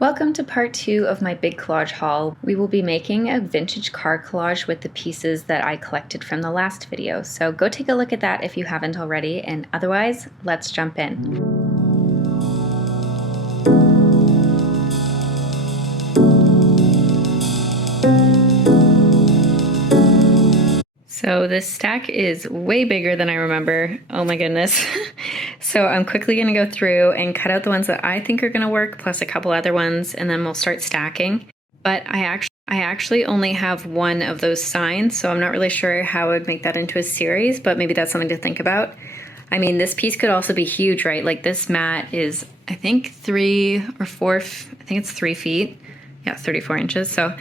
Welcome to part 2 of my big collage haul. We will be making a vintage car collage with the pieces that I collected from the last video. So go take a look at that if you haven't already, and otherwise, let's jump in. So this stack is way bigger than I remember. Oh my goodness. So I'm quickly gonna go through and cut out the ones that I think are gonna work, plus a couple other ones, and then we'll start stacking. But I actually only have one of those signs, so I'm not really sure how I would make that into a series, but maybe that's something to think about. I mean, this piece could also be huge, right? Like this mat is, I think 3 or 4, I think it's 3 feet. Yeah, 34 inches. So,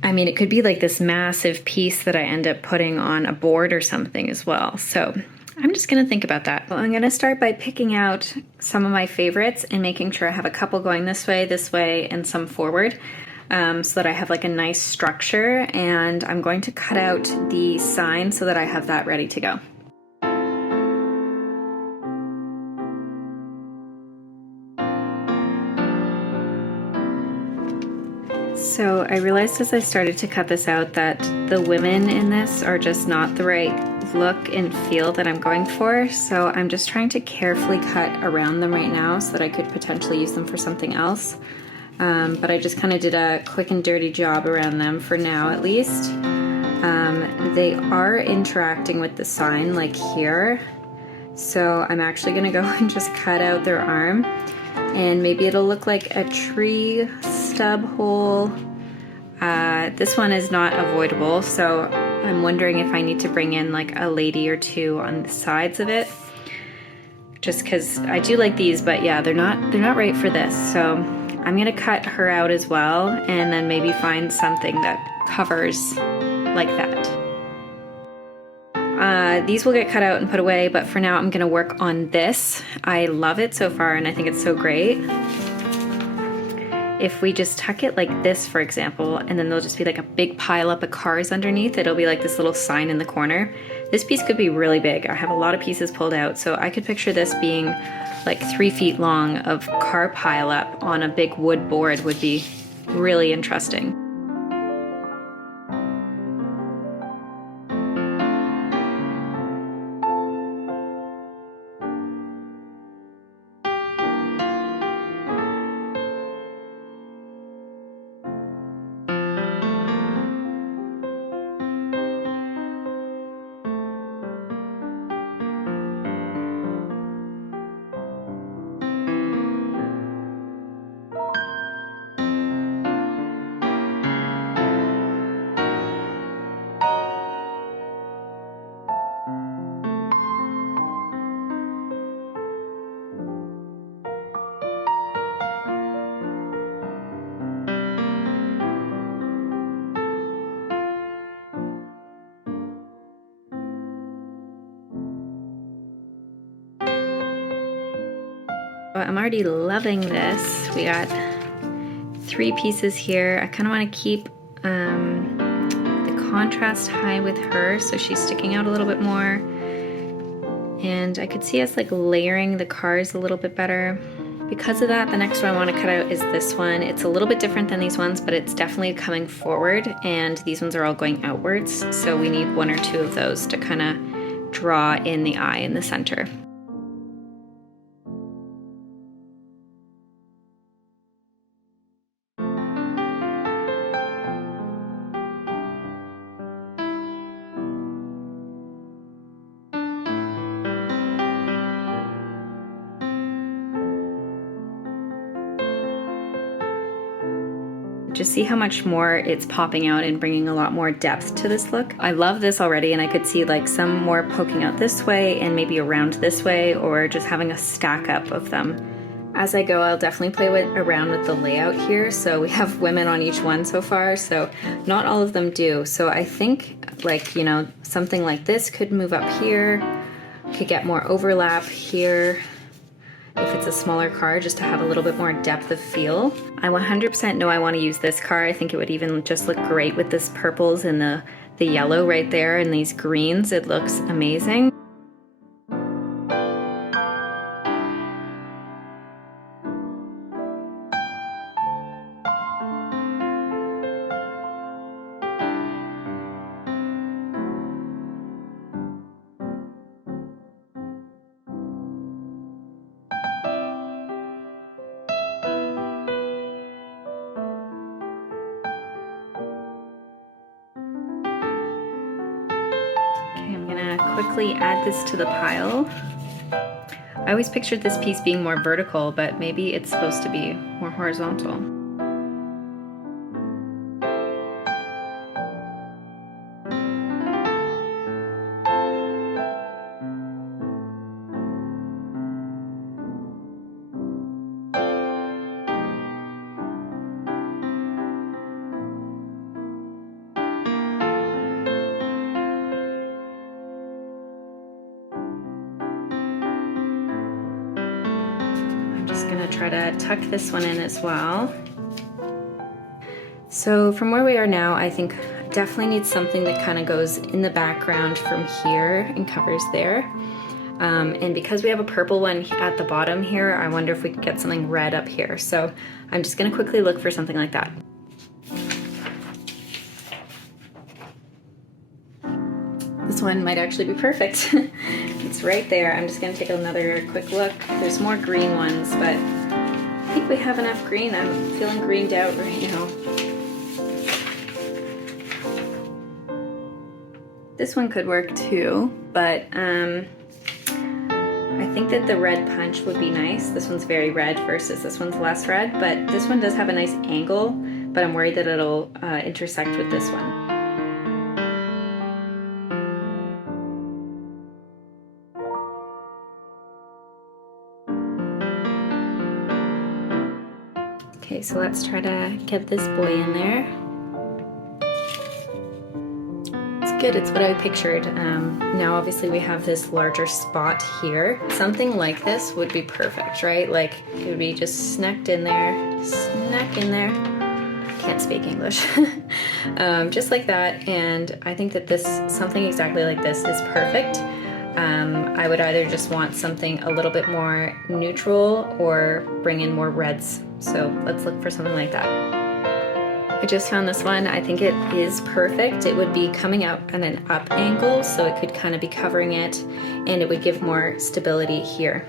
I mean, it could be like this massive piece that I end up putting on a board or something as well. So I'm just gonna think about that. Well, I'm gonna start by picking out some of my favorites and making sure I have a couple going this way, and some forward, so that I have like a nice structure. And I'm going to cut out the sign so that I have that ready to go. So I realized as I started to cut this out that the women in this are just not the right look and feel that I'm going for. So I'm just trying to carefully cut around them right now so that I could potentially use them for something else. But I just kind of did a quick and dirty job around them for now, at least. They are interacting with the sign like here. So I'm actually gonna go and just cut out their arm, and maybe it'll look like a tree stub hole. This one is not avoidable, so I'm wondering if I need to bring in like a lady or two on the sides of it, just because I do like these, but yeah, they're not right for this. So I'm gonna cut her out as well, and then maybe find something that covers like that. These will get cut out and put away, but for now I'm gonna work on this. I love it so far and I think it's so great. If we just tuck it like this, for example, and then there'll just be like a big pile up of cars underneath, it'll be like this little sign in the corner. This piece could be really big. I have a lot of pieces pulled out, so I could picture this being like 3 feet long of car pile up on a big wood board would be really interesting. I'm already loving this. We got 3 pieces here. I kind of want to keep the contrast high with her, so she's sticking out a little bit more. And I could see us like layering the cars a little bit better. Because of that, the next one I want to cut out is this one. It's a little bit different than these ones, but it's definitely coming forward, and these ones are all going outwards. So we need 1 or 2 of those to kind of draw in the eye in the center. Just see how much more it's popping out and bringing a lot more depth to this look. I love this already, and I could see like some more poking out this way and maybe around this way, or just having a stack up of them. As I go, I'll definitely play around with the layout here. So we have women on each one so far, so not all of them do. So I think like, you know, something like this could move up here, could get more overlap here. If it's a smaller car, just to have a little bit more depth of feel. I 100% know I want to use this car. I think it would even just look great with this purples and the yellow right there and these greens. It looks amazing. quickly add this to the pile. I always pictured this piece being more vertical, but maybe it's supposed to be more horizontal. Just gonna try to tuck this one in as well. So from where we are now, I think definitely need something that kind of goes in the background from here and covers there. And because we have a purple one at the bottom here, I wonder if we could get something red up here. So I'm just gonna quickly look for something like that. This one might actually be perfect. It's right there. I'm just gonna take another quick look. There's more green ones, but I think we have enough green. I'm feeling greened out right now. This one could work too, but I think that the red punch would be nice. This one's very red versus this one's less red, but this one does have a nice angle, but I'm worried that it'll intersect with this one. Okay, so let's try to get this boy in there. It's good, it's what I pictured. Now obviously we have this larger spot here. Something like this would be perfect, right? Like it would be just snuck in there. Can't speak English. Just like that, and I think that something exactly like this is perfect. I would either just want something a little bit more neutral or bring in more reds. So let's look for something like that. I just found this one. I think it is perfect. It would be coming out at an up angle, so it could kind of be covering it, and it would give more stability here.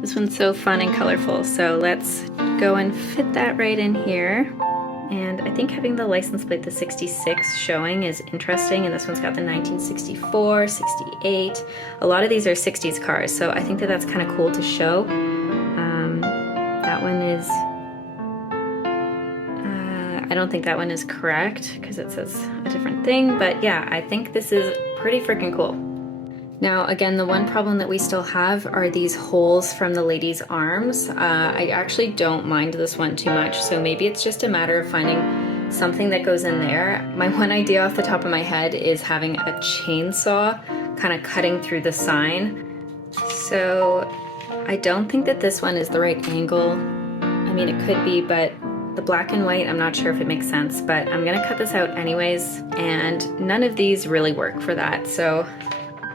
This one's so fun and colorful, so let's go and fit that right in here. And I think having the license plate, the 66 showing, is interesting, and this one's got the 1964, 68. A lot of these are 60s cars, so I think that that's kind of cool to show. That one is, I don't think that one is correct because it says a different thing, but yeah, I think this is pretty freaking cool. Now, again, the one problem that we still have are these holes from the lady's arms. I actually don't mind this one too much, so maybe it's just a matter of finding something that goes in there. My one idea off the top of my head is having a chainsaw kind of cutting through the sign. So I don't think that this one is the right angle. I mean, it could be, but the black and white, I'm not sure if it makes sense, but I'm gonna cut this out anyways, and none of these really work for that, so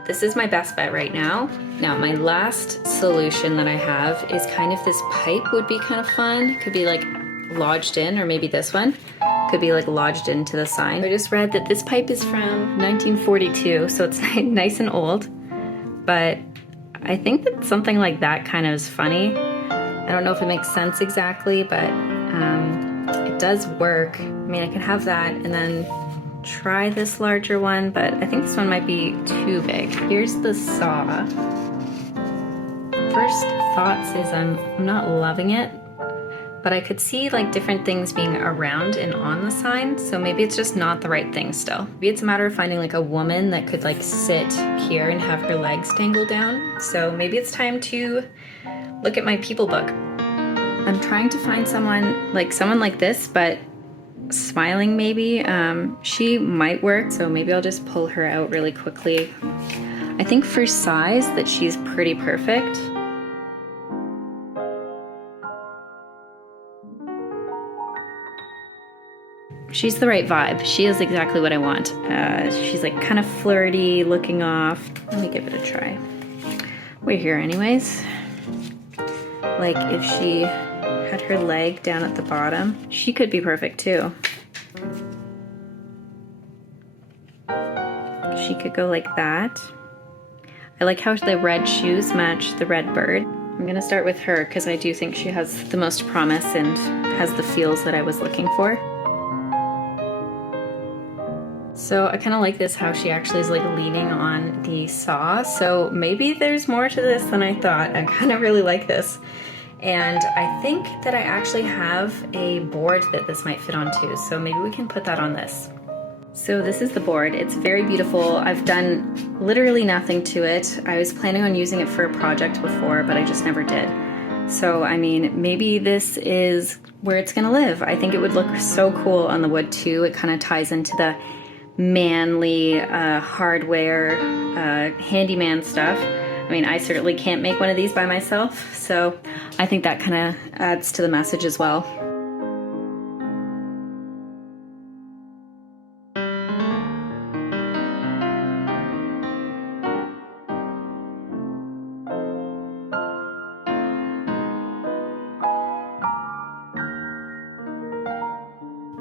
this is my best bet right now. Now, my last solution that I have is kind of this pipe would be kind of fun. It could be like lodged in, or maybe this one could be like lodged into the sign. I just read that this pipe is from 1942, so it's nice and old, but I think that something like that kind of is funny. I don't know if it makes sense exactly, but it does work. I mean, I can have that and then try this larger one, but I think this one might be too big. Here's the saw. First thoughts is I'm not loving it, but I could see like different things being around and on the sign, so maybe it's just not the right thing still. Maybe it's a matter of finding like a woman that could like sit here and have her legs dangle down. So maybe it's time to look at my people book. I'm trying to find someone like this, but smiling maybe. She might work, so maybe I'll just pull her out really quickly. I think for size that she's pretty perfect. She's the right vibe. She is exactly what I want. She's like kind of flirty, looking off. Let me give it a try. We're here anyways. Like if she had her leg down at the bottom, she could be perfect too. She could go like that. I like how the red shoes match the red bird. I'm gonna start with her because I do think she has the most promise and has the feels that I was looking for. So I kind of like this, how she actually is like leaning on the saw. So maybe there's more to this than I thought. I kind of really like this. And I think that I actually have a board that this might fit onto. So maybe we can put that on this. So this is the board. It's very beautiful. I've done literally nothing to it. I was planning on using it for a project before, but I just never did. So, I mean, maybe this is where it's gonna live. I think it would look so cool on the wood too. It kind of ties into the manly hardware, handyman stuff. I mean, I certainly can't make one of these by myself, so I think that kind of adds to the message as well.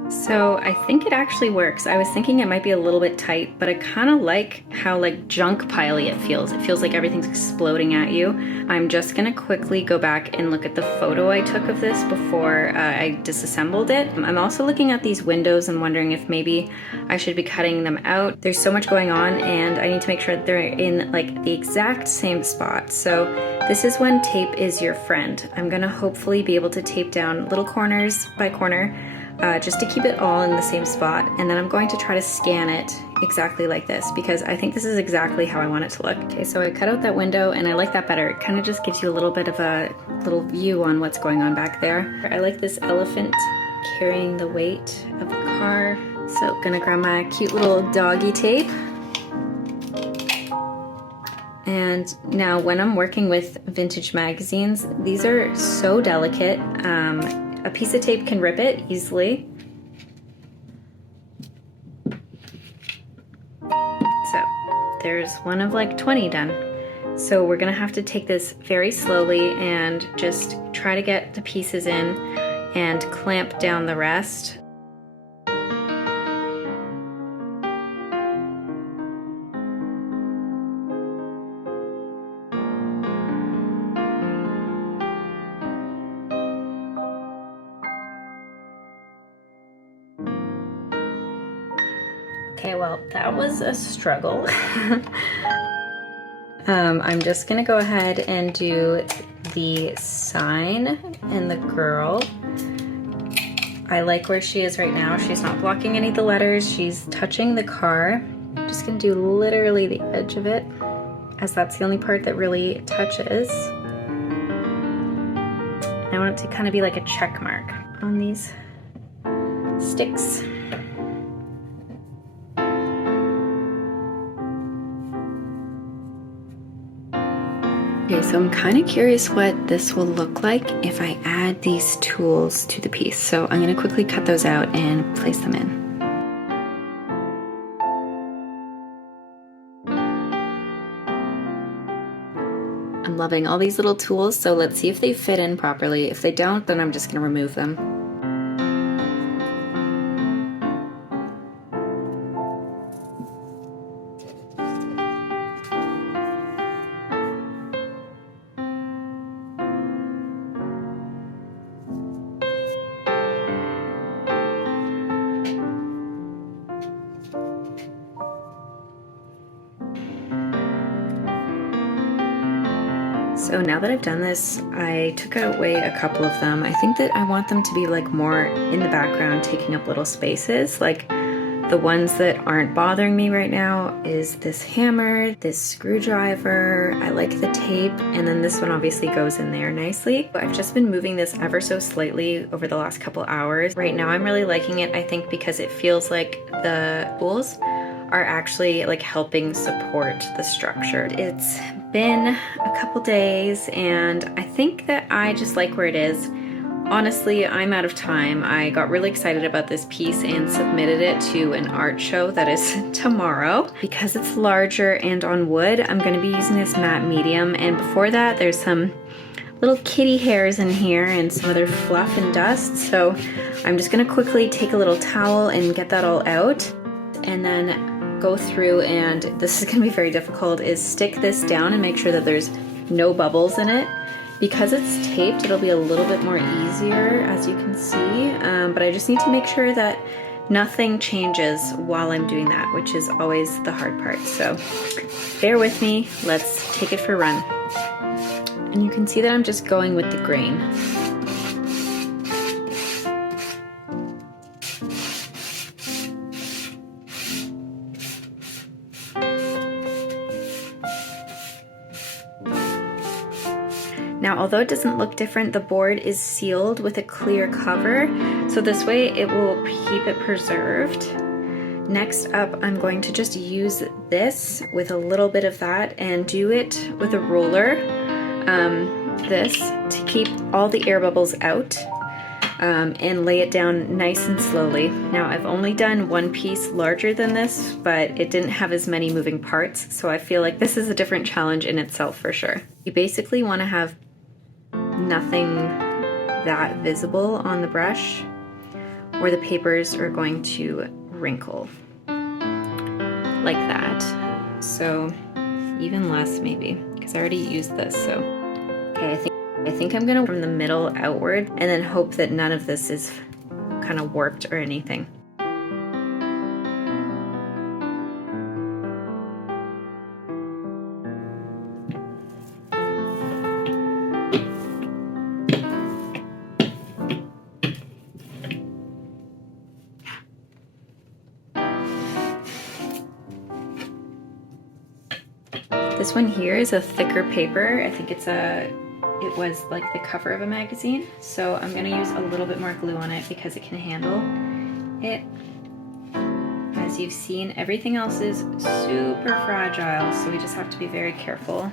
So I think it actually works. I was thinking it might be a little bit tight, but I kind of like how like junk piley it feels. It feels like everything's exploding at you. I'm just gonna quickly go back and look at the photo I took of this before I disassembled it. I'm also looking at these windows and wondering if maybe I should be cutting them out. There's so much going on and I need to make sure that they're in like the exact same spot. So this is when tape is your friend. I'm gonna hopefully be able to tape down little corners by corner just to keep it all in the same spot, and then I'm going to try to scan it exactly like this because I think this is exactly how I want it to look. Okay, so I cut out that window and I like that better. It kind of just gives you a little bit of a little view on what's going on back there. I like this elephant carrying the weight of the car. So gonna grab my cute little doggy tape. And now when I'm working with vintage magazines, these are so delicate. A piece of tape can rip it easily. So there's one of like 20 done. So we're gonna have to take this very slowly and just try to get the pieces in and clamp down the rest. Okay, well, that was a struggle. I'm just gonna go ahead and do the sign and the girl. I like where she is right now. She's not blocking any of the letters. She's touching the car. I'm just gonna do literally the edge of it, as that's the only part that really touches. I want it to kind of be like a check mark on these sticks. Okay, so I'm kind of curious what this will look like if I add these tools to the piece. So I'm going to quickly cut those out and place them in. I'm loving all these little tools, so let's see if they fit in properly. If they don't, then I'm just going to remove them. So now that I've done this, I took away a couple of them. I think that I want them to be like more in the background, taking up little spaces. Like the ones that aren't bothering me right now is this hammer, this screwdriver, I like the tape, and then this one obviously goes in there nicely. I've just been moving this ever so slightly over the last couple hours. Right now I'm really liking it, I think, because it feels like the tools are actually like helping support the structure. It's been a couple days and I think that I just like where it is. Honestly, I'm out of time. I got really excited about this piece and submitted it to an art show that is tomorrow. Because it's larger and on wood, I'm going to be using this matte medium, and before that there's some little kitty hairs in here and some other fluff and dust, so I'm just going to quickly take a little towel and get that all out, and then go through, and this is going to be very difficult, is stick this down and make sure that there's no bubbles in it. Because it's taped, it'll be a little bit more easier, as you can see, but I just need to make sure that nothing changes while I'm doing that, which is always the hard part. So bear with me, let's take it for a run. And you can see that I'm just going with the grain. Now, although it doesn't look different, the board is sealed with a clear cover, so this way it will keep it preserved. Next up, I'm going to just use this with a little bit of that and do it with a roller, this to keep all the air bubbles out, and lay it down nice and slowly. Now, I've only done one piece larger than this, but it didn't have as many moving parts, so I feel like this is a different challenge in itself for sure. You basically want to have nothing that visible on the brush, or the papers are going to wrinkle like that. So even less maybe, because I already used this. So okay, I think I'm gonna from the middle outward, and then hope that none of this is kind of warped or anything. This one here is a thicker paper. I think it was like the cover of a magazine. So I'm gonna use a little bit more glue on it because it can handle it. As you've seen, everything else is super fragile, so we just have to be very careful.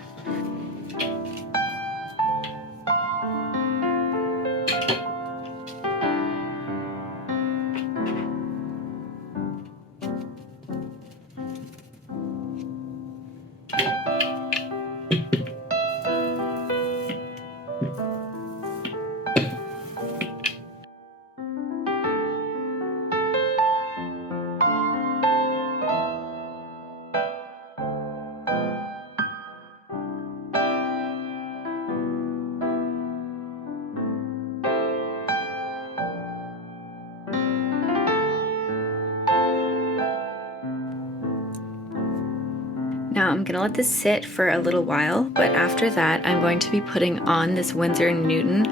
Now I'm gonna let this sit for a little while, but after that I'm going to be putting on this Winsor & Newton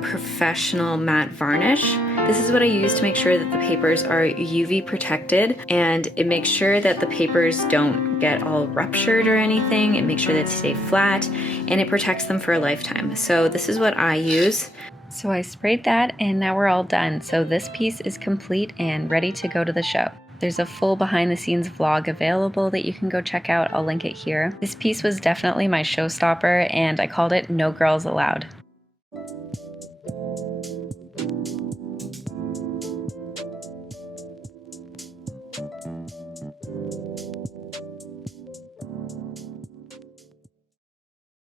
professional matte varnish. This is what I use to make sure that the papers are UV protected, and it makes sure that the papers don't get all ruptured or anything. It makes sure that they stay flat, and it protects them for a lifetime. So this is what I use. So I sprayed that, and now we're all done. So this piece is complete and ready to go to the show. There's a full behind the scenes vlog available that you can go check out. I'll link it here. This piece was definitely my showstopper, and I called it No Girls Allowed.